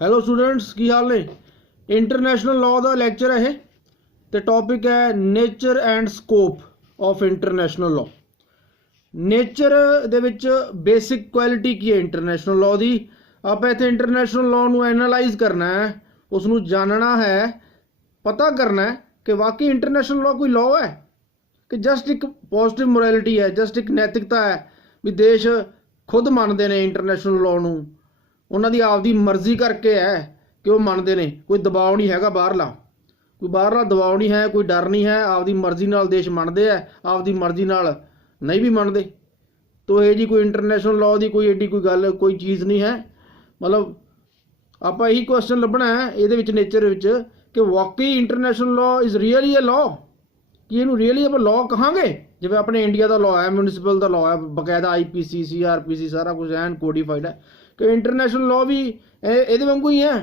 Hello students, ਕੀ ਹਾਲ ਨੇ। International law ਦਾ lecture ਹੈ ਇਹ ਤੇ ਟੌਪਿਕ ਹੈ nature and scope of international law. Nature ਦੇ ਵਿੱਚ ਬੇਸਿਕ ਕੁਆਲਿਟੀ ਕੀ ਹੈ ਇੰਟਰਨੈਸ਼ਨਲ ਲਾਅ ਦੀ। ਆਪਾਂ ਇੱਥੇ ਇੰਟਰਨੈਸ਼ਨਲ ਲਾਅ ਨੂੰ ਐਨਾਲਾਈਜ਼ ਕਰਨਾ ਹੈ, ਉਸ ਨੂੰ ਜਾਣਨਾ ਹੈ, ਪਤਾ ਕਰਨਾ ਹੈ ਕਿ ਵਾਕਈ ਇੰਟਰਨੈਸ਼ਨਲ ਲਾਅ ਕੋਈ ਲਾਅ ਹੈ ਕਿ ਜਸਟ ਇੱਕ ਪੋਜ਼ਿਟਿਵ ਮੋਰੈਲਿਟੀ ਹੈ, ਜਸਟ ਇੱਕ ਨੈਤਿਕਤਾ ਹੈ ਵੀ ਦੇਸ਼ ਖੁਦ ਮੰਨਦੇ ਨੇ ਇੰਟਰਨੈਸ਼ਨਲ ਲਾਅ ਨੂੰ, ਉਹਨਾਂ ਦੀ ਆਪਦੀ ਮਰਜ਼ੀ ਕਰਕੇ ਹੈ ਕਿ ਉਹ ਮੰਨਦੇ ਨੇ। ਕੋਈ ਦਬਾਅ ਨਹੀਂ ਹੈਗਾ ਬਾਹਰਲਾ, ਕੋਈ ਬਾਹਰਲਾ ਦਬਾਅ ਨਹੀਂ ਹੈ, ਕੋਈ ਡਰ ਨਹੀਂ ਹੈ। ਆਪਦੀ ਮਰਜ਼ੀ ਨਾਲ ਦੇਸ਼ ਮੰਨਦੇ ਹੈ, ਆਪਦੀ ਮਰਜ਼ੀ ਨਾਲ ਨਹੀਂ ਵੀ ਮੰਨਦੇ। ਤੋ ਇਹ ਜੀ ਕੋਈ ਇੰਟਰਨੈਸ਼ਨਲ ਲਾਅ ਦੀ ਕੋਈ ਐਡੀ ਕੋਈ ਗੱਲ ਕੋਈ ਚੀਜ਼ ਨਹੀਂ ਹੈ। ਮਤਲਬ ਆਪਾਂ ਇਹੀ ਕੁਐਸਚਨ ਲੱਭਣਾ ਹੈ ਇਹਦੇ ਵਿੱਚ ਨੇਚਰ ਵਿੱਚ ਕਿ ਵਾਕਈ international law is really a law, ਕਿ ਇਹਨੂੰ ਰੀਅਲੀ ਆਪਾਂ ਲਾਅ ਕਹਾਂਗੇ। ਜਿਵੇਂ ਆਪਣੇ ਇੰਡੀਆ ਦਾ ਲਾਅ ਹੈ, ਮਿਊਨਿਸਪਲ ਦਾ ਲਾਅ ਹੈ, ਬਕਾਇਦਾ IPC CRPC ਸਾਰਾ ਕੁਝ ਐਨ ਕੋਡੀਫਾਈਡ ਹੈ, ਕਿ ਇੰਟਰਨੈਸ਼ਨਲ ਲਾਅ ਵੀ ਇਹਦੇ ਵਾਂਗੂ ਹੀ ਹੈ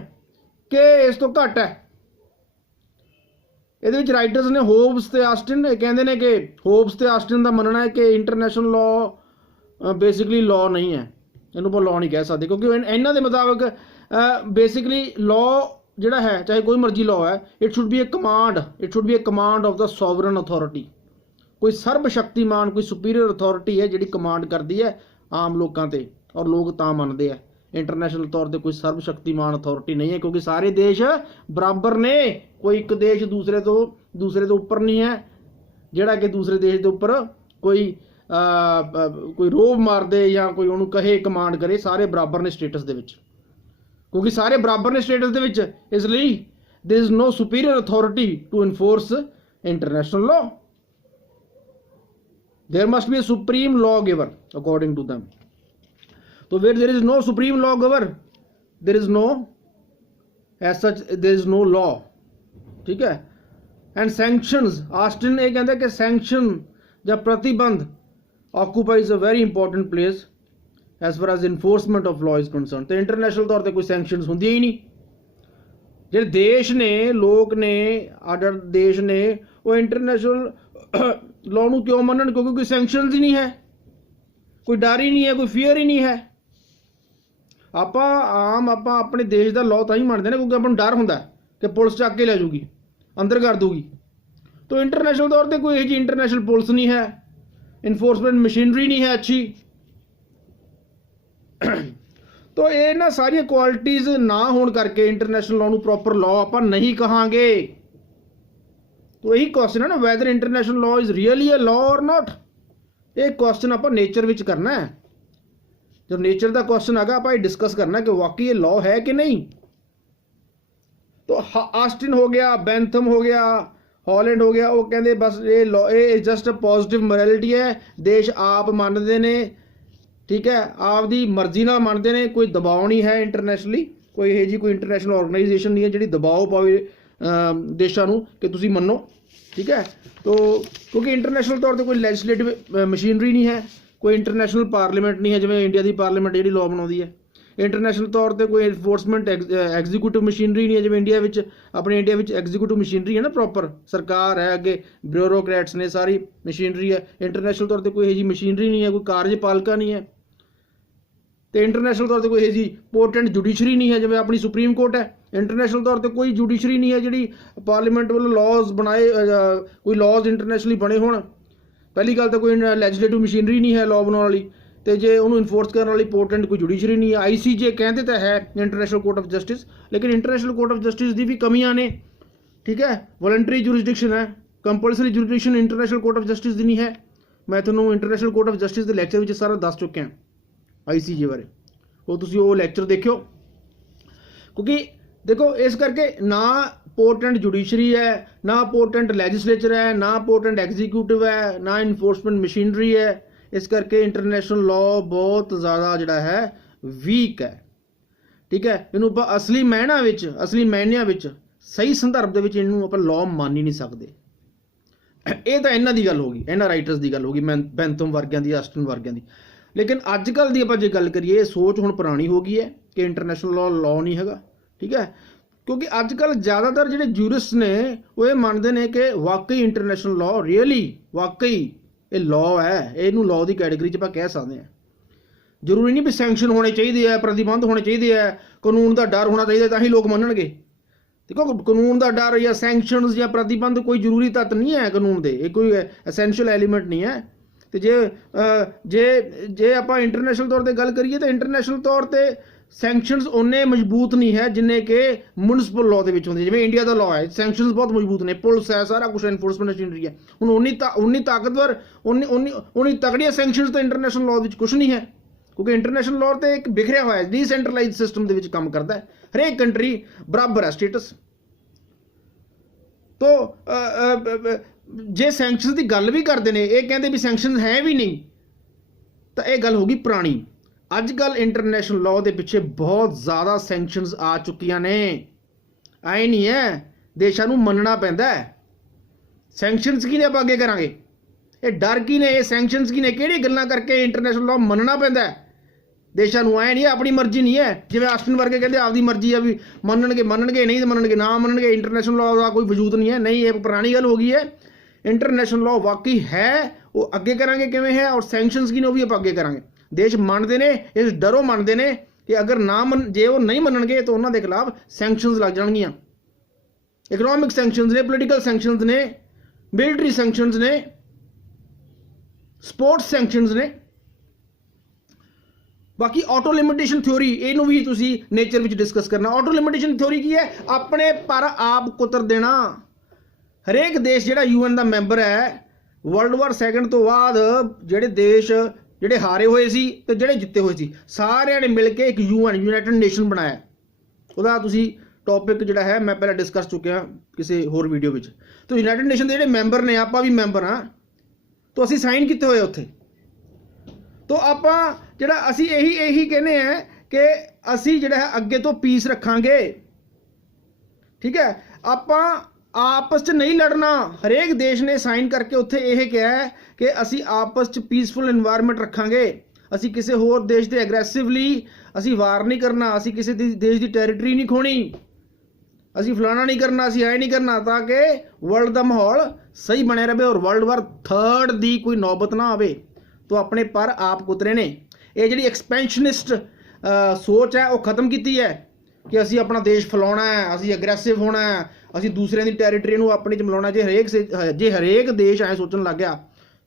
ਕਿ ਇਸ ਤੋਂ ਘੱਟ ਹੈ। ਇਹਦੇ ਵਿੱਚ ਰਾਈਟਰਸ ਨੇ ਹੋਬਸ ਤੇ ਆਸਟਿਨ, ਇਹ ਕਹਿੰਦੇ ਨੇ ਕਿ ਹੋਬਸ ਤੇ ਆਸਟਿਨ ਦਾ ਮੰਨਣਾ ਹੈ ਕਿ ਇੰਟਰਨੈਸ਼ਨਲ ਲਾਅ ਬੇਸਿਕਲੀ ਲਾਅ ਨਹੀਂ ਹੈ, ਇਹਨੂੰ ਆਪਾਂ ਲਾਅ ਨਹੀਂ ਕਹਿ ਸਕਦੇ, ਕਿਉਂਕਿ ਇਹਨਾਂ ਦੇ ਮੁਤਾਬਕ ਬੇਸਿਕਲੀ ਲਾਅ ਜਿਹੜਾ ਹੈ, ਚਾਹੇ ਕੋਈ ਮਰਜ਼ੀ ਲਾਅ ਹੈ, it should be a command of the sovereign authority. ਕੋਈ ਸਰਬ ਸ਼ਕਤੀਮਾਨ, ਕੋਈ ਸੁਪੀਰੀਅਰ ਅਥਾਰਟੀ ਹੈ ਜਿਹੜੀ ਕਮਾਂਡ ਕਰਦੀ ਹੈ ਆਮ ਲੋਕਾਂ ਤੇ, ਔਰ ਲੋਕ ਤਾਂ ਮੰਨਦੇ ਆ। ਇੰਟਰਨੈਸ਼ਨਲ ਤੌਰ ਤੇ ਕੋਈ ਸਰਬ ਸ਼ਕਤੀਮਾਨ ਅਥਾਰਟੀ ਨਹੀਂ ਹੈ, ਕਿਉਂਕਿ ਸਾਰੇ ਦੇਸ਼ ਬਰਾਬਰ ਨੇ। ਕੋਈ ਇੱਕ ਦੇਸ਼ ਦੂਸਰੇ ਤੋਂ ਉੱਪਰ ਨਹੀਂ ਹੈ, ਜਿਹੜਾ ਕਿ ਦੂਸਰੇ ਦੇਸ਼ ਦੇ ਉੱਪਰ ਕੋਈ ਰੋਬ ਮਾਰਦੇ ਜਾਂ ਕੋਈ ਉਹਨੂੰ ਕਹੇ ਕਮਾਂਡ ਕਰੇ। ਸਾਰੇ ਬਰਾਬਰ ਨੇ ਸਟੇਟਸ ਦੇ ਵਿੱਚ, ਕਿਉਂਕਿ ਸਾਰੇ ਬਰਾਬਰ ਨੇ ਸਟੇਟਸ ਦੇ ਵਿੱਚ, ਇਸ ਲਈ there is no superior authority to enforce international law. There must be a supreme lawgiver according to them. So where there is no supreme lawgiver, there is no as such, there is no law. ठीक है। and sanctions, Austin ये कहता है कि sanction या प्रतिबंध occupies a very important place as far as enforcement of law is concerned. तो international तौर पे कोई sanctions ਹੁੰਦੀਆਂ ਹੀ ਨਹੀਂ। ਜਿਹੜੇ ਦੇਸ਼ ਨੇ, ਲੋਕ ਨੇ, ਆਡਰ ਦੇਸ਼ ਨੇ, ਉਹ ਇੰਟਰਨੈਸ਼ਨਲ ਲਾਅ ਨੂੰ ਕਿਉਂ ਮੰਨਣ? ਕਿਉਂਕਿ ਕੋਈ ਸੈਂਕਸ਼ਨਸ ਹੀ ਨਹੀਂ ਹੈ, ਕੋਈ ਡਰ ਹੀ ਨਹੀਂ ਹੈ, ਕੋਈ ਫੀਅਰ ਹੀ ਨਹੀਂ ਹੈ। ਆਪਾਂ ਆਪਣੇ ਦੇਸ਼ ਦਾ ਲਾਅ ਤਾਂ ਹੀ ਮੰਨਦੇ ਨੇ ਕਿਉਂਕਿ ਆਪਾਂ ਨੂੰ ਡਰ ਹੁੰਦਾ ਕਿ ਪੁਲਿਸ ਚੱਕ ਕੇ ਲੈ ਜਾਊਗੀ, ਅੰਦਰ ਕਰ ਦੂਗੀ। ਤਾਂ ਇੰਟਰਨੈਸ਼ਨਲ ਤੌਰ ਤੇ ਕੋਈ ਇਹੋ ਜਿਹੀ ਇੰਟਰਨੈਸ਼ਨਲ ਪੁਲਿਸ ਨਹੀਂ ਹੈ, ਇਨਫੋਰਸਮੈਂਟ ਮਸ਼ੀਨਰੀ ਨਹੀਂ ਹੈ ਅੱਛੀ। तो ये ना सारी क्वालिटीज़ ना होने करके इंटरनेशनल लॉ ਨੂੰ प्रॉपर लॉ ਆਪਾਂ नहीं कहांगे। तो यही क्वेश्चन है ना, weather international law is really a law और नॉट। ये क्वेश्चन आप नेचर विच करना है। जब नेचर का क्वेश्चन आएगा आप डिस्कस करना कि वाकई ये लॉ है कि नहीं। तो ऑस्टिन हो गया, बैंथम हो गया, हॉलैंड हो गया, वो कहते बस ये लॉ ये जस्ट अ पॉजिटिव मोरैलिटी है, देश आप मानते ने, ठीक है, आपदी मर्जी नाल मानते हैं, कोई दबाव नहीं है इंटरनैशनली, कोई यह जी कोई इंटरनैशनल ऑर्गेनाइजेशन नहीं है जी दबाव पावे देशों को कि तुसी मनो। ठीक है। तो क्योंकि इंटरनैशनल तौर पर कोई लैजिस्लेटिव मशीनरी नहीं है, कोई इंटरनैशनल पार्लीमेंट नहीं है जिवें इंडिया की पार्लीमेंट जी लॉ बनाती है। इंटरनैशनल तौर पर कोई इनफोर्समेंट एग्जीक्यूटिव मशीनरी नहीं है जिवें इंडिया विच, अपने इंडिया विच एग्जीक्यूटिव मशीनरी है ना, प्रॉपर सरकार है, अगे ब्यूरोक्रेट्स ने, सारी मशीनरी है। इंटरनैशनल तौर पर कोई यह जी मशीनरी नहीं है, कोई कार्यपालिका नहीं है। तो इंटरनैशनल तौर पर कोई जी पोर्टेंट जुडिशरी नहीं है जिवें अपनी सुप्रीम कोर्ट है। इंटरनैशनल तौर पर कोई जुडिशरी नहीं है जी पार्लीमेंट वालों लॉज बनाए, कोई लॉज इंटरनैशनली बने होण। पहली गल तो कोई लैजिस्लेटिव मशीनरी नहीं है लॉ बनाने वाली, तो जे उन्होंने इनफोर्स करने वाली पोर्टेंट कोई जुडिशरी नहीं है। ICJ कहते तो है इंटरनैशनल कोर्ट ऑफ जस्टिस, लेकिन इंटरनैशनल कोर्ट ऑफ जस्टिस की भी कमियां ने। ठीक है। वॉलंटरी जुरिसडिक्शन है, compulsory jurisdiction international court of justice की नहीं है। मैं तुहानूं इंटरनैशनल कोर्ट ऑफ जस्टिस के लैक्चर में सारा दस चुके हैं ICJ बारे, वो तुसी वो लैक्चर देखियो। क्योंकि देखो इस करके ना पोर्टेंट जुडिशरी है, ना पोर्टेंट लैजिस्लेचर है, ना पोर्टेंट एग्जीक्यूटिव है, ना इनफोर्समेंट मशीनरी है। इस करके इंटरनैशनल लॉ बहुत ज़्यादा जिहड़ा है वीक है। ठीक है। इनू आप असली मायनिਆਂ ਵਿੱਚ सही संदर्भ ਦੇ ਵਿੱਚ ਇਹਨੂੰ ਆਪਾਂ लॉ ਮੰਨ ही नहीं सकते। ਇਹ ਤਾਂ ਇਹਨਾਂ ਦੀ ਗੱਲ ਹੋ ਗਈ, ਇਹਨਾਂ ਰਾਈਟਰਸ ਦੀ ਗੱਲ ਹੋ ਗਈ, ਬੈਂਥਮ ਵਰਗਿਆਂ ਦੀ, ਆਸਟਨ ਵਰਗਿਆਂ ਦੀ। लेकिन अजकल की आप जो गल करिए, सोच हुण पुरानी हो गई है कि इंटरनैशनल लॉ नहीं है। ठीक है। क्योंकि अजकल ज़्यादातर जो जूरिस्ट ने वो ये मानते हैं कि वाकई इंटरनैशनल लॉ रियली वाकई ये लॉ है, इनू लॉ की कैटेगरी च आप कह सकते हैं। ਜ਼ਰੂਰੀ ਨਹੀਂ ਵੀ ਸੈਂਕਸ਼ਨ ਹੋਣੇ ਚਾਹੀਦੇ ਹੈ, ਪ੍ਰਤੀਬੰਧ ਹੋਣੇ ਚਾਹੀਦੇ ਹੈ, ਕਾਨੂੰਨ ਦਾ ਡਰ ਹੋਣਾ ਚਾਹੀਦਾ ਤਾਂ ਹੀ ਲੋਕ ਮੰਨਣਗੇ। ਦੇਖੋ ਕਾਨੂੰਨ ਦਾ ਡਰ ਜਾਂ ਸੈਂਕਸ਼ਨਸ ਜਾਂ ਪ੍ਰਤੀਬੰਧ ਕੋਈ ਜ਼ਰੂਰੀ ਤੱਤ ਨਹੀਂ ਹੈ ਕਾਨੂੰਨ ਦੇ, ਇਹ ਕੋਈ ਐਸੈਂਸ਼ੀਅਲ ਐਲੀਮੈਂਟ ਨਹੀਂ ਹੈ। ਤੇ ਜੇ ਆਪਾਂ ਇੰਟਰਨੈਸ਼ਨਲ ਤੌਰ ਤੇ ਗੱਲ ਕਰੀਏ ਤਾਂ ਇੰਟਰਨੈਸ਼ਨਲ ਤੌਰ ਤੇ ਸੈਂਕਸ਼ਨਸ ਉਹਨੇ ਮਜ਼ਬੂਤ ਨਹੀਂ ਹੈ ਜਿੰਨੇ ਕਿ ਮਿਊਨਿਸਪਲ ਲਾਅ ਦੇ ਵਿੱਚ ਹੁੰਦੇ। ਜਿਵੇਂ ਇੰਡੀਆ ਦਾ ਲਾਅ ਹੈ, ਸੈਂਕਸ਼ਨਸ ਬਹੁਤ ਮਜ਼ਬੂਤ ਨੇ, ਪੁਲਿਸ ਹੈ, ਸਾਰਾ ਕੁਝ ਐਨਫੋਰਸਮੈਂਟ ਮਸ਼ੀਨਰੀ ਹੈ। ਹੁਣ ਉਨੀ ਤਾਕਤਵਰ ਉਨੀ ਤਕੜੀਆਂ ਸੈਂਕਸ਼ਨਸ ਤਾਂ ਇੰਟਰਨੈਸ਼ਨਲ ਲਾਅ ਵਿੱਚ ਕੁਝ ਨਹੀਂ ਹੈ, ਕਿਉਂਕਿ ਇੰਟਰਨੈਸ਼ਨਲ ਲਾਅ ਤੇ ਇੱਕ ਬਿਖਰਿਆ ਹੋਇਆ ਡੀਸੈਂਟਰਲਾਈਜ਼ਡ ਸਿਸਟਮ ਦੇ ਵਿੱਚ ਕੰਮ ਕਰਦਾ ਹੈ। ਹਰੇਕ ਕੰਟਰੀ ਬਰਾਬਰ ਹੈ ਸਟੇਟਸ। ਤੋ ਜੇ ਸੈਂਕਸ਼ਨਸ ਦੀ ਗੱਲ ਵੀ ਕਰਦੇ ਨੇ, ਇਹ ਕਹਿੰਦੇ ਵੀ ਸੈਂਕਸ਼ਨਸ ਹੈ ਵੀ ਨਹੀਂ, ਤਾਂ ਇਹ ਗੱਲ ਹੋ ਗਈ ਪੁਰਾਣੀ। ਅੱਜ ਕੱਲ੍ਹ ਇੰਟਰਨੈਸ਼ਨਲ ਲਾਅ ਦੇ ਪਿੱਛੇ ਬਹੁਤ ਜ਼ਿਆਦਾ ਸੈਂਕਸ਼ਨਸ ਆ ਚੁੱਕੀਆਂ ਨੇ। ਆਏ ਨਹੀਂ ਹੈ, ਦੇਸ਼ਾਂ ਨੂੰ ਮੰਨਣਾ ਪੈਂਦਾ ਹੈ। ਸੈਂਕਸ਼ਨਸ ਕੀ ਨੇ ਆਪਾਂ ਅੱਗੇ ਕਰਾਂਗੇ, ਇਹ ਡਰ ਕੀ ਨੇ, ਇਹ ਸੈਂਕਸ਼ਨਸ ਕੀ ਨੇ, ਕਿਹੜੀ ਗੱਲਾਂ ਕਰਕੇ ਇੰਟਰਨੈਸ਼ਨਲ ਲਾਅ ਮੰਨਣਾ ਪੈਂਦਾ ਹੈ ਦੇਸ਼ਾਂ ਨੂੰ। ਆਏ ਨਹੀਂ, ਆਪਣੀ ਮਰਜ਼ੀ ਨਹੀਂ ਹੈ। ਜਿਵੇਂ ਆਸਟਨ ਵਰਗੇ ਕਹਿੰਦੇ ਆਪਦੀ ਮਰਜ਼ੀ ਆ, ਵੀ ਮੰਨਣਗੇ ਨਹੀਂ ਤਾਂ ਮੰਨਣਗੇ ਨਾ ਮੰਨਣਗੇ, ਇੰਟਰਨੈਸ਼ਨਲ ਲਾਅ ਦਾ ਕੋਈ ਵਜੂਦ ਨਹੀਂ ਹੈ। ਨਹੀਂ, ਇਹ ਪੁਰਾਣੀ ਗੱਲ ਹੋ ਗਈ ਹੈ। ਇੰਟਰਨੈਸ਼ਨਲ ਲਾਅ ਵਾਕਈ ਹੈ, ਉਹ ਅੱਗੇ ਕਰਾਂਗੇ ਕਿਵੇਂ ਹੈ, ਔਰ ਸੈਂਕਸ਼ਨਸ ਕੀ ਨੇ ਉਹ ਵੀ ਆਪਾਂ ਅੱਗੇ ਕਰਾਂਗੇ। ਦੇਸ਼ ਮੰਨਦੇ ਨੇ, ਇਸ ਡਰੋਂ ਮੰਨਦੇ ਨੇ ਕਿ ਅਗਰ ਜੇ ਉਹ ਨਹੀਂ ਮੰਨਣਗੇ ਤਾਂ ਉਹਨਾਂ ਦੇ ਖਿਲਾਫ ਸੈਂਕਸ਼ਨਸ ਲੱਗ ਜਾਣਗੀਆਂ। ਇਕਨੋਮਿਕ ਸੈਂਕਸ਼ਨਸ ਨੇ, ਪੋਲੀਟੀਕਲ ਸੈਂਕਸ਼ਨਸ ਨੇ, ਮਿਲਟਰੀ ਸੈਂਕਸ਼ਨਸ ਨੇ, ਸਪੋਰਟਸ ਸੈਂਕਸ਼ਨਸ ਨੇ। ਬਾਕੀ ਆਟੋ ਲਿਮਿਟੇਸ਼ਨ ਥਿਓਰੀ, ਇਹਨੂੰ ਵੀ ਤੁਸੀਂ ਨੇਚਰ ਵਿੱਚ ਡਿਸਕਸ ਕਰਨਾ। ਆਟੋ ਲਿਮਿਟੇਸ਼ਨ ਥਿਓਰੀ ਕੀ ਹੈ, ਆਪਣੇ ਪਰ ਆਪ ਕੁਤਰ ਦੇਣਾ। ਹਰੇਕ ਦੇਸ਼ ਜਿਹੜਾ UN ਦਾ ਮੈਂਬਰ ਹੈ, ਵਰਲਡ ਵਾਰ ਸੈਕੰਡ ਤੋਂ ਬਾਅਦ ਜਿਹੜੇ ਦੇਸ਼ ਜਿਹੜੇ ਹਾਰੇ ਹੋਏ ਸੀ ਤੇ ਜਿਹੜੇ ਜਿੱਤੇ ਹੋਏ ਸੀ, ਸਾਰਿਆਂ ਨੇ ਮਿਲ ਕੇ ਇੱਕ ਯੂਨਾਈਟਿਡ ਨੇਸ਼ਨ ਬਣਾਇਆ। ਉਹਦਾ ਤੁਸੀਂ ਟੌਪਿਕ ਜਿਹੜਾ ਹੈ ਮੈਂ ਪਹਿਲਾਂ ਡਿਸਕਸ ਚੁੱਕਿਆ ਕਿਸੇ ਹੋਰ ਵੀਡੀਓ ਵਿੱਚ। ਤਾਂ ਯੂਨਾਈਟਿਡ ਨੇਸ਼ਨ ਦੇ ਜਿਹੜੇ ਮੈਂਬਰ ਨੇ, ਆਪਾਂ ਵੀ ਮੈਂਬਰ ਹਾਂ, ਤਾਂ ਅਸੀਂ ਸਾਈਨ ਕੀਤੇ ਹੋਏ ਉੱਥੇ। ਤਾਂ ਆਪਾਂ ਜਿਹੜਾ ਅਸੀਂ ਇਹੀ ਕਹਿੰਦੇ ਆ ਕਿ ਅਸੀਂ ਜਿਹੜਾ ਹੈ ਅੱਗੇ ਤੋਂ ਪੀਸ ਰੱਖਾਂਗੇ। ਠੀਕ ਹੈ, ਆਪਾਂ ਆਪਸ 'ਚ ਨਹੀਂ ਲੜਨਾ। ਹਰੇਕ ਦੇਸ਼ ਨੇ ਸਾਈਨ ਕਰਕੇ ਉੱਥੇ ਇਹ ਕਿਹਾ ਹੈ ਕਿ ਅਸੀਂ ਆਪਸ 'ਚ ਪੀਸਫੁਲ ਇਨਵਾਇਰਨਮੈਂਟ ਰੱਖਾਂਗੇ। ਅਸੀਂ ਕਿਸੇ ਹੋਰ ਦੇਸ਼ ਦੇ ਐਗਰੈਸਿਵਲੀ ਅਸੀਂ ਵਾਰ ਨਹੀਂ ਕਰਨਾ, ਅਸੀਂ ਕਿਸੇ ਦੇਸ਼ ਦੀ ਟੈਰੀਟਰੀ ਨਹੀਂ ਖੋਣੀ, ਅਸੀਂ ਫਲਾਣਾ ਨਹੀਂ ਕਰਨਾ, ਅਸੀਂ ਐ ਨਹੀਂ ਕਰਨਾ, ਤਾਂ ਕਿ ਵਰਲਡ ਦਾ ਮਾਹੌਲ ਸਹੀ ਬਣਿਆ ਰਹੇ ਔਰ ਵਰਲਡ ਵਾਰ 3 ਦੀ ਕੋਈ ਨੌਬਤ ਨਾ ਆਵੇ। ਤਾਂ ਆਪਣੇ ਪਰ ਆਪ ਕੁਤਰੇ ਨੇ। ਇਹ ਜਿਹੜੀ ਐਕਸਪੈਂਸ਼ਨਿਸਟ ਸੋਚ ਹੈ ਉਹ ਖਤਮ ਕੀਤੀ ਹੈ ਕਿ ਅਸੀਂ ਆਪਣਾ ਦੇਸ਼ ਫੈਲਾਉਣਾ ਹੈ, ਅਸੀਂ ਅਗਰੈਸਿਵ ਹੋਣਾ ਹੈ, ਅਸੀਂ ਦੂਸਰਿਆਂ ਦੀ ਟੈਰੀਟਰੀ ਨੂੰ ਆਪਣੀ 'ਚ ਮਿਲਾਉਣਾ। ਜੇ ਹਰੇਕ ਦੇਸ਼ ਐਂ ਸੋਚਣ ਲੱਗ ਗਿਆ,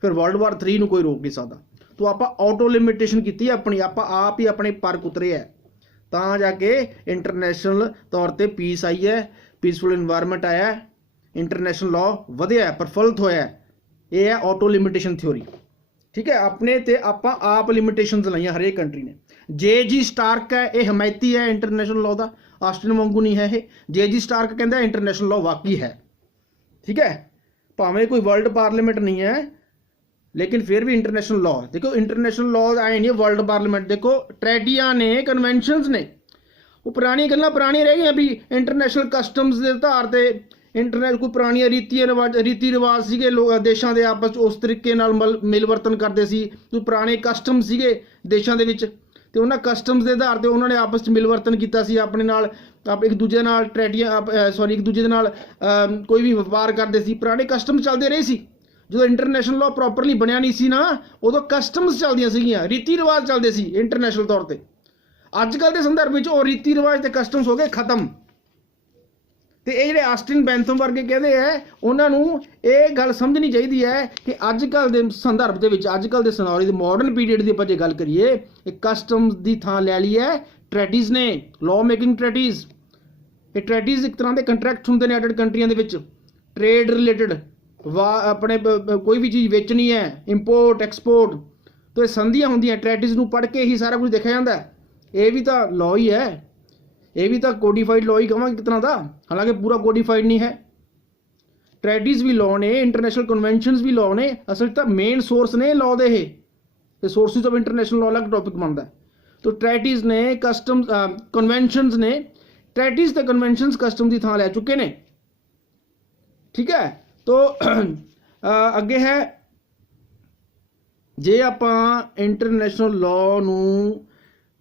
ਫਿਰ ਵਰਲਡ ਵਾਰ 3 ਨੂੰ ਕੋਈ ਰੋਕ ਨਹੀਂ ਸਕਦਾ। ਤਾਂ ਆਪਾਂ ਆਟੋ ਲਿਮਿਟੇਸ਼ਨ ਕੀਤੀ ਆਪਣੀ, ਆਪਾਂ ਆਪ ਹੀ ਆਪਣੇ ਪਰ ਕੁਤਰੇ ਹੈ, ਤਾਂ ਜਾ ਕੇ ਇੰਟਰਨੈਸ਼ਨਲ ਤੌਰ ਤੇ ਪੀਸ ਆਈ ਹੈ, ਪੀਸਫੁਲ ਇਨਵਾਇਰਨਮੈਂਟ ਆਇਆ, ਇੰਟਰਨੈਸ਼ਨਲ ਲਾਅ ਵਧਿਆ, ਪ੍ਰਫੁੱਲਤ ਹੋਇਆ। ਇਹ ਹੈ ਆਟੋ ਲਿਮਿਟੇਸ਼ਨ ਥਿਓਰੀ। ਠੀਕ ਹੈ, ਆਪਣੇ ਤੇ ਆਪਾਂ ਆਪ ਲਿਮਿਟੇਸ਼ਨਸ ਲਾਈਆਂ ਹਰੇਕ ਕੰਟਰੀ ਨੇ। J.G. ਸਟਾਰਕ ਹੈ, ਇਹ ਹਮਾਇਤੀ ਹੈ ਇੰਟਰਨੈਸ਼ਨਲ ਲਾਅ ਦਾ, ਆਸਟਨ ਵਾਂਗੂ ਨਹੀਂ ਹੈ ਇਹ। J.G. ਸਟਾਰਕ ਕਹਿੰਦਾ ਇੰਟਰਨੈਸ਼ਨਲ ਲਾਅ ਵਾਕਈ ਹੈ। ਠੀਕ ਹੈ, ਭਾਵੇਂ ਕੋਈ ਵਰਲਡ ਪਾਰਲੀਮੈਂਟ ਨਹੀਂ ਹੈ, ਲੇਕਿਨ ਫਿਰ ਵੀ ਇੰਟਰਨੈਸ਼ਨਲ ਲਾਅ। ਦੇਖੋ ਇੰਟਰਨੈਸ਼ਨਲ ਲਾਅ ਆਏ ਨਹੀਂ ਵਰਲਡ ਪਾਰਲੀਮੈਂਟ। ਦੇਖੋ ਟ੍ਰੈਟੀਆਂ ਨੇ, ਕਨਵੈਨਸ਼ਨਸ ਨੇ, ਉਹ ਪੁਰਾਣੀਆਂ ਗੱਲਾਂ ਪੁਰਾਣੀਆਂ ਰਹਿ ਗਈਆਂ। ਵੀ ਇੰਟਰਨੈਸ਼ਨਲ ਕਸਟਮਸ ਦੇ ਆਧਾਰ ਤੇ ਇੰਟਰਨੈਟ ਕੋਈ ਪੁਰਾਣੀਆਂ ਰੀਤੀ ਰਿਵਾਜ ਸੀਗੇ, ਲੋਕ ਦੇਸ਼ਾਂ ਦੇ ਆਪਸ 'ਚ ਉਸ ਤਰੀਕੇ ਨਾਲ ਮਿਲਵਰਤਨ ਕਰਦੇ ਸੀ। ਕੋਈ ਪੁਰਾਣੇ ਕਸਟਮ ਸੀਗੇ ਦੇਸ਼ਾਂ ਦੇ ਵਿੱਚ, ਤੇ ਉਹਨਾਂ ਕਸਟਮਸ ਦੇ ਆਧਾਰ ਤੇ ਉਹਨਾਂ ਨੇ ਆਪਸ 'ਚ ਮਿਲਵਰਤਨ ਕੀਤਾ ਸੀ, ਆਪਣੇ ਨਾਲ ਇੱਕ ਦੂਜੇ ਨਾਲ ਇੱਕ ਦੂਜੇ ਦੇ ਨਾਲ ਕੋਈ ਵੀ ਵਪਾਰ ਕਰਦੇ ਸੀ। ਪੁਰਾਣੇ ਕਸਟਮ ਚੱਲਦੇ ਰਹੇ ਸੀ। ਜਦੋਂ ਇੰਟਰਨੈਸ਼ਨਲ ਲਾਅ ਪ੍ਰੋਪਰਲੀ ਬਣਿਆ ਨਹੀਂ ਸੀ ਨਾ, ਉਦੋਂ ਕਸਟਮਸ ਚੱਲਦੀਆਂ ਸੀਗੀਆਂ, ਰੀਤੀ ਰਿਵਾਜ ਚੱਲਦੇ ਸੀ ਇੰਟਰਨੈਸ਼ਨਲ ਤੌਰ ਤੇ। ਅੱਜ ਕੱਲ੍ਹ ਦੇ ਸੰਦਰਭ ਵਿੱਚ ਉਹ ਰੀਤੀ ਰਿਵਾਜ ਤੇ ਕਸਟਮਸ ਹੋ ਗਏ ਖਤਮ। ਤੇ ਇਹ ਜਿਹੜੇ ਆਸਟਿਨ ਬੈਂਥਮ ਵਰਗੇ ਕਹਿੰਦੇ ਆ, ਉਹਨਾਂ ਨੂੰ ਇਹ ਗੱਲ ਸਮਝਣੀ ਚਾਹੀਦੀ ਹੈ ਕਿ ਅੱਜ ਕੱਲ੍ਹ ਦੇ ਸੰਦਰਭ ਦੇ ਵਿੱਚ, ਅੱਜ ਕੱਲ੍ਹ ਦੇ ਸਿਨੈਰੀਓ ਦੇ ਮਾਡਰਨ ਪੀਰੀਅਡ ਦੀ ਆਪਾਂ ਜੇ ਗੱਲ ਕਰੀਏ, ਇਹ ਕਸਟਮਸ ਦੀ ਥਾਂ ਲੈ ਲਈ ਹੈ ਟ੍ਰੈਟੀਜ਼ ਨੇ, ਲਾਅ ਮੇਕਿੰਗ ਟ੍ਰੈਟੀਜ਼। ਇਹ ਟ੍ਰੈਟੀਜ਼ ਇੱਕ ਤਰ੍ਹਾਂ ਦੇ ਕੰਟਰੈਕਟ ਹੁੰਦੇ ਨੇ ਅਡਡ ਕੰਟਰੀਆਂ ਦੇ ਵਿੱਚ, ਟ੍ਰੇਡ ਰਿਲੇਟਡ। ਆਪਣੇ ਕੋਈ ਵੀ ਚੀਜ਼ ਵੇਚਣੀ ਹੈ, ਇੰਪੋਰਟ ਐਕਸਪੋਰਟ, ਤਾਂ ਇਹ ਸੰਧੀਆਂ ਹੁੰਦੀਆਂ। ਟ੍ਰੈਟੀਜ਼ ਨੂੰ ਪੜ੍ਹ ਕੇ ਹੀ ਸਾਰਾ ਕੁਝ ਦੇਖਿਆ ਜਾਂਦਾ। ਇਹ ਵੀ ਤਾਂ ਲਾਅ ਹੀ ਹੈ, ਇਹ ਵੀ ਤਾਂ ਕੋਡੀਫਾਈਡ ਲਾਅ ਹੀ ਕਹਾਂਗੇ ਇੱਕ ਤਰ੍ਹਾਂ ਦਾ, ਹਾਲਾਂਕਿ ਪੂਰਾ ਕੋਡੀਫਾਈਡ ਨਹੀਂ ਹੈ। ਟ੍ਰੈਟੀਜ਼ ਵੀ ਲਾਅ ਨੇ, ਇੰਟਰਨੈਸ਼ਨਲ ਕਨਵੈਨਸ਼ਨਸ ਵੀ ਲਾਅ ਨੇ। ਅਸਲ ਤਾਂ ਮੇਨ ਸੋਰਸ ਨੇ ਲਾਅ ਦੇ ਇਹ, ਤੇ ਸੋਰਸਿਸ ਆਫ ਇੰਟਰਨੈਸ਼ਨਲ ਲਾਅ ਅਲੱਗ ਟੌਪਿਕ ਬਣਦਾ। ਤਾਂ ਟ੍ਰੈਟੀਜ਼ ਨੇ, ਕਸਟਮਸ ਕਨਵੈਨਸ਼ਨਸ ਨੇ, ਟ੍ਰੈਟੀਜ਼ ਤੇ ਕਨਵੈਨਸ਼ਨਸ ਕਸਟਮ ਦੀ ਥਾਂ ਲੈ ਚੁੱਕੇ ਨੇ। ਠੀਕ ਹੈ, ਤਾਂ ਅੱਗੇ ਹੈ, ਜੇ ਆਪਾਂ ਇੰਟਰਨੈਸ਼ਨਲ ਲਾਅ ਨੂੰ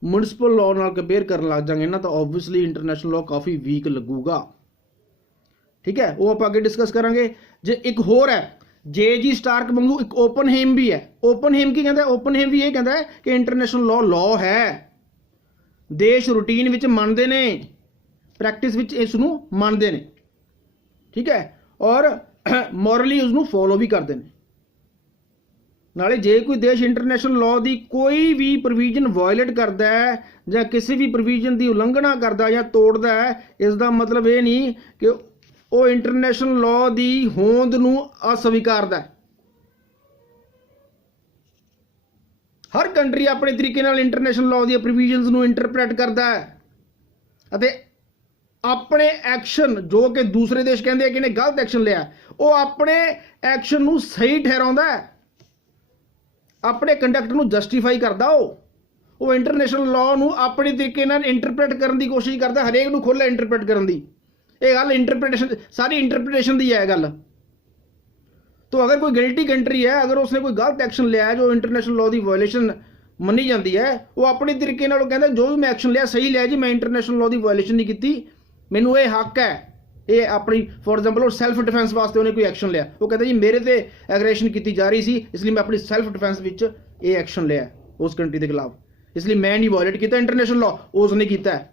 ਮਿਊਨਿਸਪਲ ਲਾਅ ਨਾਲ ਕੰਪੇਅਰ ਕਰਨ ਲੱਗ ਜਾਂਗੇ ਨਾ, ਤਾਂ ਓਬਵੀਅਸਲੀ ਇੰਟਰਨੈਸ਼ਨਲ ਲਾਅ ਕਾਫੀ ਵੀਕ ਲੱਗੂਗਾ। ਠੀਕ ਹੈ, ਉਹ ਆਪਾਂ ਅੱਗੇ ਡਿਸਕਸ ਕਰਾਂਗੇ। ਜੇ ਇੱਕ ਹੋਰ ਹੈ, जे स्टार्क वांगू एक ओपनहेम भी है। ओपनहेम की कहता है? ओपनहेम भी ये कहता है कि इंटरनेशनल लॉ लॉ है, देश रूटीन विच मनते ने, प्रैक्टिस विच इसनूं मनते ने, ठीक है, और मॉरली उसनूं फॉलो भी करते हैं। नाले जे कोई देश इंटरनेशनल लॉ की कोई भी प्रोविजन वायलेट करता है या किसी भी प्रोविजन की उलंघना करता या तोड़ता है, इसका मतलब ये नहीं कि वो इंटरनेशनल लॉ की होंद नूं अस्वीकारदा है। हर कंट्री अपने तरीके नाल इंटरनेशनल लॉ दी प्रोविजनस नूं इंटरप्रेट करता है अते अपने एक्शन जो कि दूसरे देश कहते हैं कि इन्हें गलत एक्शन लिया, वो अपने एक्शन नूं सही ठहराउंदा है, अपने कंडक्ट नूं जस्टिफाई करदा। वो इंटरनेशनल लॉ नूं अपने तरीके नाल इंटरप्रेट करने की कोशिश करता, हरेक नूं खुला इंटरप्रेट करने की। ये गल इंटरप्रिटेशन, सारी इंटरप्रिटेशन की है गल। तो अगर कोई गिल्टी कंट्री है, अगर उसने कोई गलत एक्शन लिया है जो इंटरनेशनल लॉ की वायलेशन मनी जाती है, वो अपने तरीके नाल कहता जो भी मैं एक्शन लिया सही लिया जी, मैं इंटरनेशनल लॉ की वायलेशन नहीं की, मैनू ये हक है, ये अपनी फॉर एग्जाम्पल और सैल्फ डिफेंस वास्ते उन्हें कोई एक्शन लिया, वो कहता जी मेरे ते एग्रेशन की जा रही सी, इसलिए मैं अपनी सैल्फ डिफेंस विच ये एक्शन लिया उस कंट्री के खिलाफ, इसलिए मैं नहीं वायलेट किया इंटरनेशनल लॉ, उसने किया है।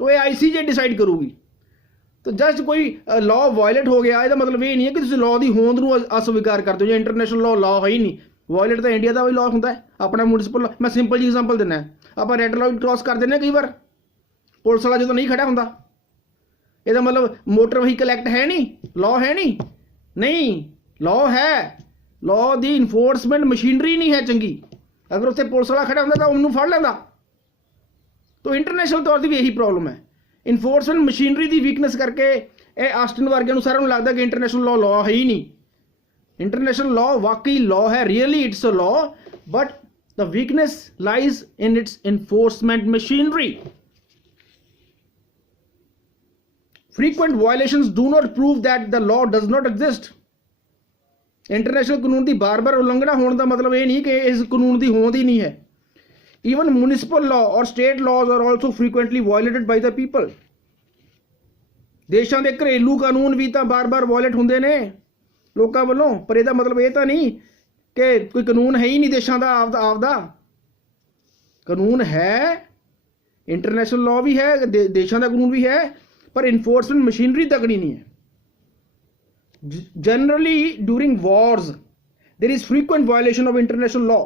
तो ये ICJ डिसाइड करूगी। तो जस्ट कोई लॉ वायलेट हो गया, इसका मतलब ये नहीं है कि तुम लॉ की होंद नूं अस्वीकार करते हो, जो इंटरनेशनल लॉ है ही नहीं। वायलेट तो इंडिया का भी लॉ होंदा है, अपना म्यूनसिपल लॉ। मैं सिंपल जी एग्जाम्पल दिना, आप रेड लाइट क्रॉस कर दें कई बार, पुलिस वाला जो नहीं खड़ा होंदा, ਇਹਦਾ मतलब मोटर व्हीकल एक्ट है नहीं, लॉ है नहीं लॉ है, लॉ की इनफोर्समेंट मशीनरी नहीं है चंगी। अगर उत्थे पुलिस वाला खड़ा होंदा तो उन्होंने फड़ लेंदा। तो इंटरनेशनल तौर पर भी यही प्रॉब्लम है, इनफोर्समेंट मशीनरी की वीकनेस करके ये आस्टन वर्गे सारों को लगता कि इंटरनेशनल लॉ है ही नहीं। इंटरनेशनल लॉ वाकई लॉ है, really it's a law, but the weakness lies in its enforcement machinery. Frequent violations do not prove that the law does not exist. International कानून की बार बार उल्लंघना होने का मतलब ये नहीं कि इस कानून की होंद ही नहीं है। Even municipal law और state laws are also frequently violated by the people. देशों के घरेलू कानून भी तो बार बार वायलेट होंगे ने लोगों वालों, पर यदा मतलब ये तो नहीं कि कोई कानून है ही नहीं देशों का आपदा। कानून है, इंटरनेशनल लॉ भी है, देशों का कानून भी है, पर इन्फोर्समेंट मशीनरी तकड़ी नहीं है। Generally during wars there is frequent violation of international law.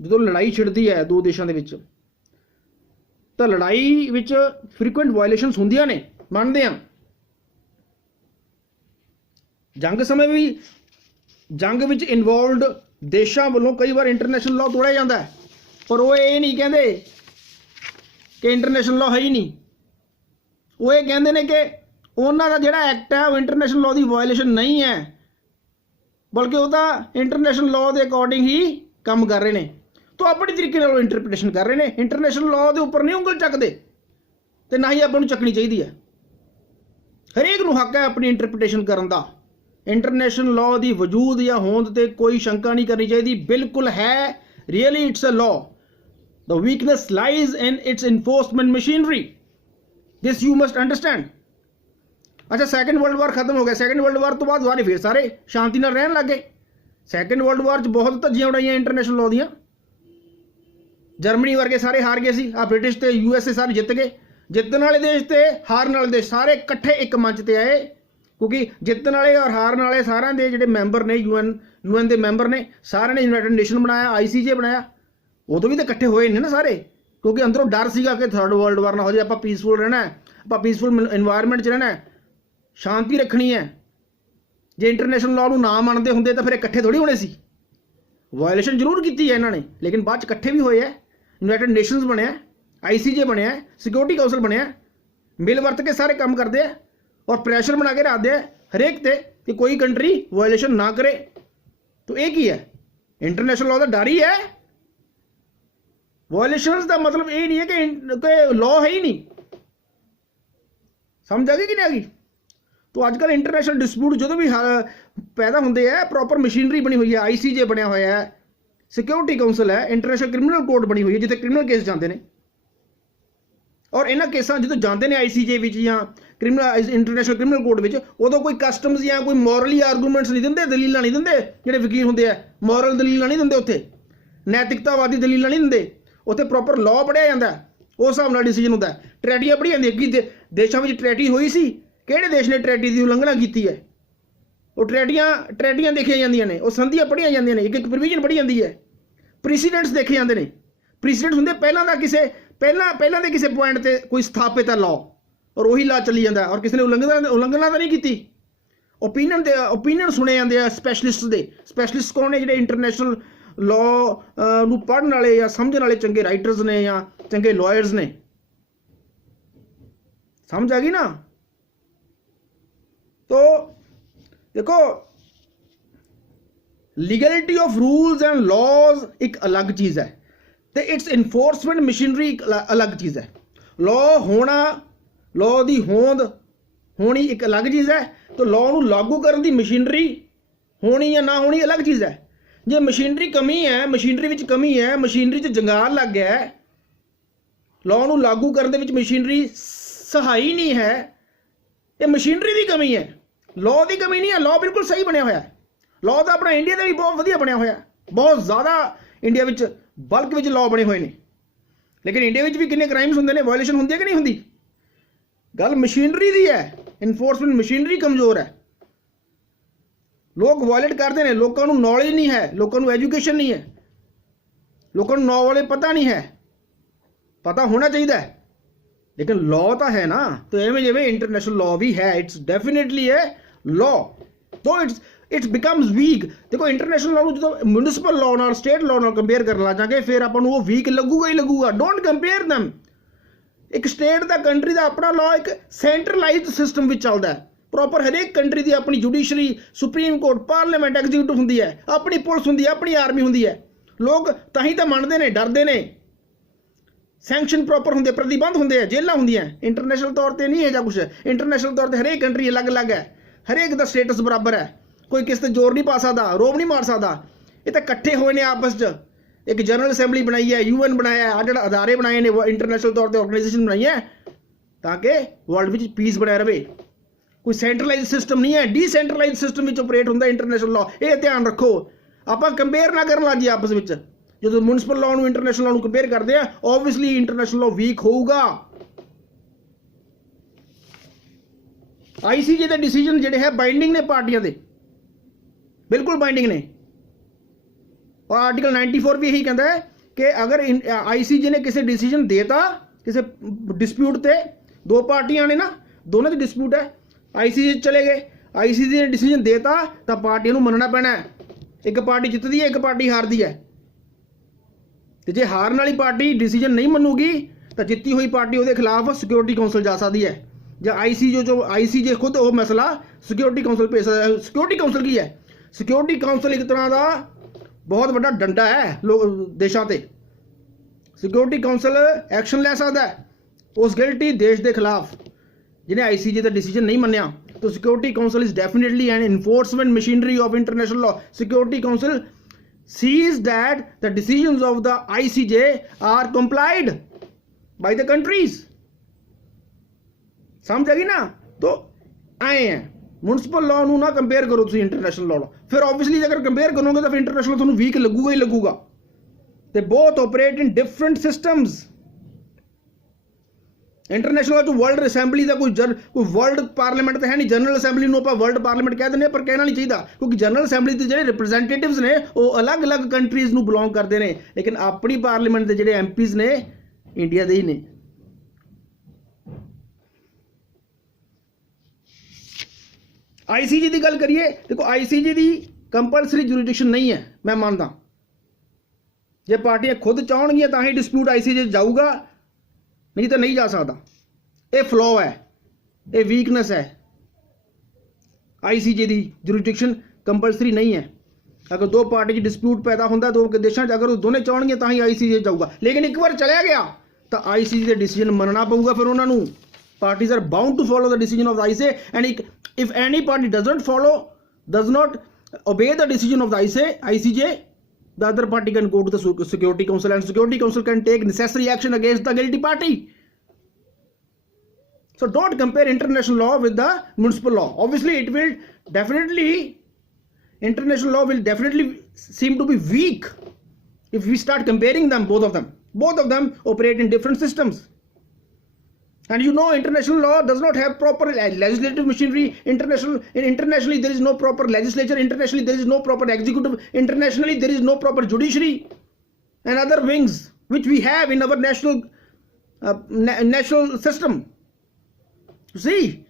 जो लड़ाई छिड़ती है दो देशों के विच, तो लड़ाई विच फ्रीक्वेंट वायलेशनस होंदियां ने, मानते हैं। जंग समय भी जंग विच इनवॉल्वड देशों वालों कई बार इंटरनेशनल लॉ तोड़िया जाता है, पर वो ये नहीं कहते कि इंटरनेशनल लॉ है ही नहीं। वो ये कहते हैं कि उन्होंने का जोड़ा एक्ट है वो इंटरनेशनल लॉ की वायलेशन नहीं है, बल्कि वो तो इंटरनेशनल लॉ के अकॉर्डिंग ही काम कर रहे हैं। तो अपने तरीके नाल इंटरप्रिटेशन कर रहे हैं, इंटरनेशनल लॉ के उपर नहीं उंगल चकते, तो ना ही आपको चकनी चाहिए है। हरेक नूं हक है अपनी इंटरप्रिटेशन करने का। इंटरनेशनल लॉ की वजूद या होंद ते कोई शंका नहीं करनी चाहिए, बिल्कुल है, really it's a law. The weakness lies in its enforcement machinery, this you must understand. अच्छा, सैकेंड वर्ल्ड वार खत्म हो गया, सैकेंड वर्ल्ड वार तो बाद वारे फिर सारे शांति नाल रहन लग गए। सैकेंड वर्ल्ड वार च बहुत धज्जियां उड़ाइयां इंटरनेशनल लॉ दियां, जर्मनी वर्गे सारे हार गए सी, ब्रिटिश ते USA सारे जित गए। जितने वाले देश ते हारन वाले देश सारे इकट्ठे एक मंच ते आए, क्योंकि जितने वाले और हारन वाले सारे दे जिहड़े मैंबर ने UN के मैंबर ने, सारे ने यूनाइटेड नेशन बनाया, ICJ बनाया, उदों भी तो इकट्ठे होए ने ना सारे, क्योंकि अंदरों डर सीगा कि थर्ड वर्ल्ड वार ना हो जाए, आप पीसफुल रहना है, आप पीसफुल इन्वायरमेंट च रहना है, शांति रखनी है। जे इंटरनेशनल लॉ नूं ना मनते होंदे तो फिर इकट्ठे थोड़ी होने सी। वायलेशन जरूर की है इन्होंने, लेकिन बाद इकट्ठे भी होए है, यूनाइटेड नेशनस बनया, ICJ बनया, सिक्योरिटी काउंसिल बनया, मिल वर्त के सारे काम करते हैं और प्रेशर बना के रखते हैं हरेक ते कि कोई कंट्री वायलेशन ना करे। तो ये की है, इंटरनेशनल लॉ का डर ही है। वायलेशन का मतलब ये नहीं है कि लॉ है ही नहीं। समझ आ गई कि नहीं आ गई? तो आजकल इंटरनेशनल डिस्प्यूट जो भी पैदा होंगे है, प्रॉपर मशीनरी बनी हुई है, ICJ बनया हुआ है, सिक्योरिटी काउंसिल है, इंटरनेशनल क्रिमिनल कोर्ट बनी हुई है जिथे क्रिमिनल केस जाते हैं। और इन्होंने केसा जो जाते हैं ICJ या क्रिमिनल इंटरनेशनल क्रिमिनल कोर्ट में, उदों कोई कस्टम्स या कोई मॉरली आर्गूमेंट्स नहीं देंगे, दलील नहीं देंगे जिहड़े वकील होंगे, मॉरल दलील नहीं देंगे, उत्थे नैतिकतावादी दलील नहीं देंगे, उत्थे प्रॉपर लॉ पढ़िया जाता है, उस हिसाब नाल डिसीजन होता है। ट्रैटियां पढ़ी जाती कि देशों में ट्रैटी हुई सी, किहड़े देश ने ट्रैटी की उलंघना की है, वो ट्रैटियां देखिया जांदियां ने, वो संधियां पढ़िया जांदियां ने, एक एक प्रोविजन पढ़ी जाती है, प्रीसीडेंट्स देखे जाते हैं। प्रीसीडेंट्स होंगे पहला का किसी पहला के किसी पॉइंट पर कोई स्थापित है लॉ, और वही लॉ चली जाता है, और किसी ने उलंघना तो नहीं की। ओपीनियन सुने जाते हैं स्पैशलिस्ट के। स्पैशलिस्ट कौन है? जो इंटरनेशनल लॉ नूं पढ़न वाले या समझण वाले चंगे राइटर्स ने या चंगे लॉयर्स ने। समझ आ गई ना? तो देखो, legality of rules and laws एक अलग चीज़ है, तो इट्स इन्फोर्समेंट मशीनरी एक अलग चीज़ है। लॉ होना, लॉ की होंद होनी एक अलग चीज़ है, तो लॉ नूं लागू करन दी मशीनरी होनी या ना होनी अलग चीज़ है। जे मशीनरी कमी है, मशीनरी विच कमी है, मशीनरी च जंगाल लग गया है, लॉ नूं लागू करन दे विच मशीनरी सहाई नहीं है, ये मशीनरी की कमी है, लॉ की कमी नहीं है। लॉ बिल्कुल सही बनया होया है, लॉ तो अपना इंडिया का भी बहुत वधिया बनया होया, बहुत ज़्यादा India which bulk which law बने हुए हैं। लेकिन इंडिया विच भी कितने क्राइम्स होंदे ने, वायलेशन होंदी है कि नहीं होंदी? गल मशीनरी दी है, इन्फोर्समेंट मशीनरी कमज़ोर है। लोग वायलेट करते हैं, लोगों को नॉलेज नहीं है, लोगों को एजुकेशन नहीं है, लोगों को लॉ वाले पता नहीं है, पता होना चाहिए, लेकिन लॉ तो है ना। तो एवं जिमें इंटरनेशनल लॉ भी है, इट्स डेफिनेटली है लॉ, तो इट्स बिकम्स वीक। देखो इंटरनेशनल लॉ जो म्यूनिसिपल लॉ नाल स्टेट लॉ नाल कंपेयर कर ला जाके, फिर अपन वो वीक लगूगा ही लगूगा। Don't compare them. एक स्टेट का कंट्री का अपना लॉ एक सेंट्रलाइज्ड सिस्टम में चलता है, प्रॉपर हरेक कंट्री की अपनी judiciary, supreme court, parliament, executive होंगी है, अपनी पुलिस होंगी है, अपनी आर्मी होंगी है। लोग ताही तो मनते हैं, डरते हैं, सैंक्शन प्रॉपर होंगे, प्रतिबंध होंगे, जेलां होंदियां। इंटरनेशनल तौर पर नहीं है जा कुछ, इंटरनेशनल तौर पर हरेक कंट्री अलग अलग है, हरेक का स्टेटस बराबर है, कोई किसी ते जोर नहीं पा सकता, रोब नहीं मार सकता। ये तो इकट्ठे हुए ने आपस च, एक जनरल असैंबली बनाई है, UN बनाया है, जो अदारे बनाए ने इंटरनेशनल तौर पर ऑर्गेनाइजेशन बनाई है, ताकि वर्ल्ड में पीस बना रहे। कोई सेंट्रलाइज सिस्टम नहीं है, डिसेंट्रलाइज सिस्टम में ऑपरेट होंगे इंटरनेशनल लॉ। ये ध्यान रखो, आप कंपेयर ना करन लग जी आपस में। जो म्यूनिसिपल लॉ नूं इंटरनेशनल लॉ नूं कंपेयर करते हैं, ऑब्वियसली इंटरनेशनल लॉ वीक होगा। ICJ के डिसीजन जिहड़े है बाइंडिंग ने पार्टियां दे, बिल्कुल बाइंडिंग ने। और आर्टिकल 94 भी यही कहता है कि अगर ICJ ने किसी डिसीजन देता, किसी डिस्प्यूट ते, दो पार्टियां ने ना, दोनों की डिस्प्यूट है, ICJ चले गए, ICJ ने डिसीजन देता तो पार्टियों को मनना पैना है। एक पार्टी जितती है, एक पार्टी हारती है, तो जे हारन वाली पार्टी डिसीजन नहीं मनूगी तो जितती हुई पार्टी उसके खिलाफ सिक्योरिटी काउंसिल जा सकती है, या ICJ खुद वो मसला सिक्योरिटी काउंसिल भेज सकता है। सिक्योरिटी काउंसिल की है? सिक्योरिटी काउंसिल एक तरह का बहुत बड़ा डंडा है लोग देशों से। सिक्योरिटी काउंसिल एक्शन ले सकता है उस गिल्टी देश के खिलाफ जिन्हें ICJ का डिसीजन नहीं मनिया। तो security council is definitely an enforcement machinery of international law. Security council sees that the decisions of the ICJ are complied by the countries। समझ आएगी ना? तो आए हैं म्यूनिसिपल लॉ नूं ना कंपेयर करो तुम इंटरनेशनल लॉ, फिर ऑब्वियसली अगर कंपेयर करोगे तो फिर इंटरनेशनल तुहानूं वीक लगूगा ही लगूगा। ते both operate in different systems. International जो वर्ल्ड असैंबली का कोई वर्ल्ड पार्लीमेंट तो है नहीं, जनरल असैंबली नूं आपां वर्ल्ड पार्लीमेंट कह दें, पर कहना नहीं चाहिए, क्योंकि जनरल असैंबली के जो रिप्रजेंटेटिव्स ने वो अलग अलग कंट्रीज़ नूं बिलोंग करते हैं, लेकिन अपनी पार्लीमेंट के जो MPs ने इंडिया के ही ने। ICJ की गल करिए, देखो ICJ की कंपलसरी जुरिडिक्शन नहीं है, मैं मानता। जे पार्टियां खुद चाहणगियां तां ही डिस्प्यूट ICJ जाऊगा, नहीं तो नहीं जा सकता। ये फ्लॉ है, ये वीकनेस है। ICJ की जुरिडिक्शन कंपलसरी नहीं है। अगर दो पार्टी की डिस्प्यूट पैदा होता दो देशों, अगर अगर दोनों चाहणगियां तां ही ICJ जाऊगा, लेकिन एक बार चलिया गया तो ICJ के डिसीजन मनना पऊगा। फिर उन्होंने parties are bound to follow the decision of the ICJ, and if any party does not obey the decision of the ICJ, the other party can go to the Security Council, and Security Council can take necessary action against the guilty party। So don't compare international law with the municipal law. Obviously, it will definitely, international law will definitely seem to be weak if we start comparing them, both of them. Both of them operate in different systems. And you know, international law does not have proper legislative machinery. Internationally, there is no proper legislature. Internationally, there is no proper executive. Internationally, there is no proper judiciary and other wings which we have in our national system. See,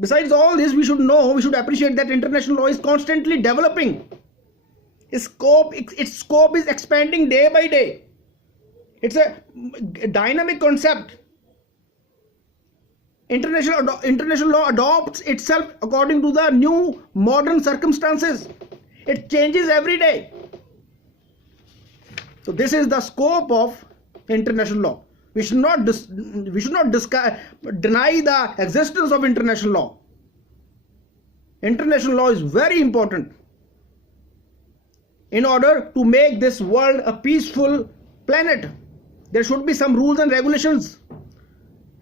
besides all this, we should appreciate that international law is constantly developing. Its scope is expanding day by day. It's a dynamic concept. International law adopts itself according to the new modern circumstances. It changes every day. So this is the scope of international law. We should not deny the existence of international law. International law is very important in order to make this world a peaceful planet. There should be some rules and regulations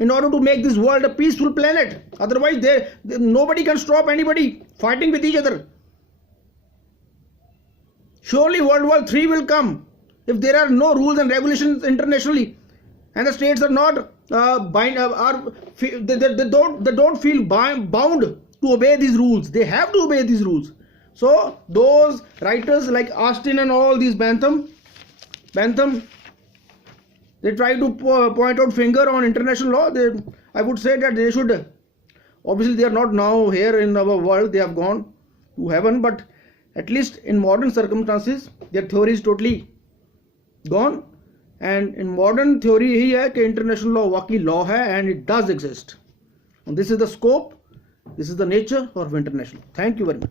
in order to make this world a peaceful planet. Otherwise, nobody can stop anybody fighting with each other. Surely World War III will come if there are no rules and regulations internationally, and the states are not they don't feel bound to obey these rules. They have to obey these rules. So those writers like Austin and all these Bentham, they try to point out finger on international law. I would say that they should, obviously they are not now here in our world, they have gone to heaven, but at least in modern circumstances their theory is totally gone. And in modern theory यही है कि international law वाकई law है and it does exist. And this is the scope, this is the nature of international. Thank you very much.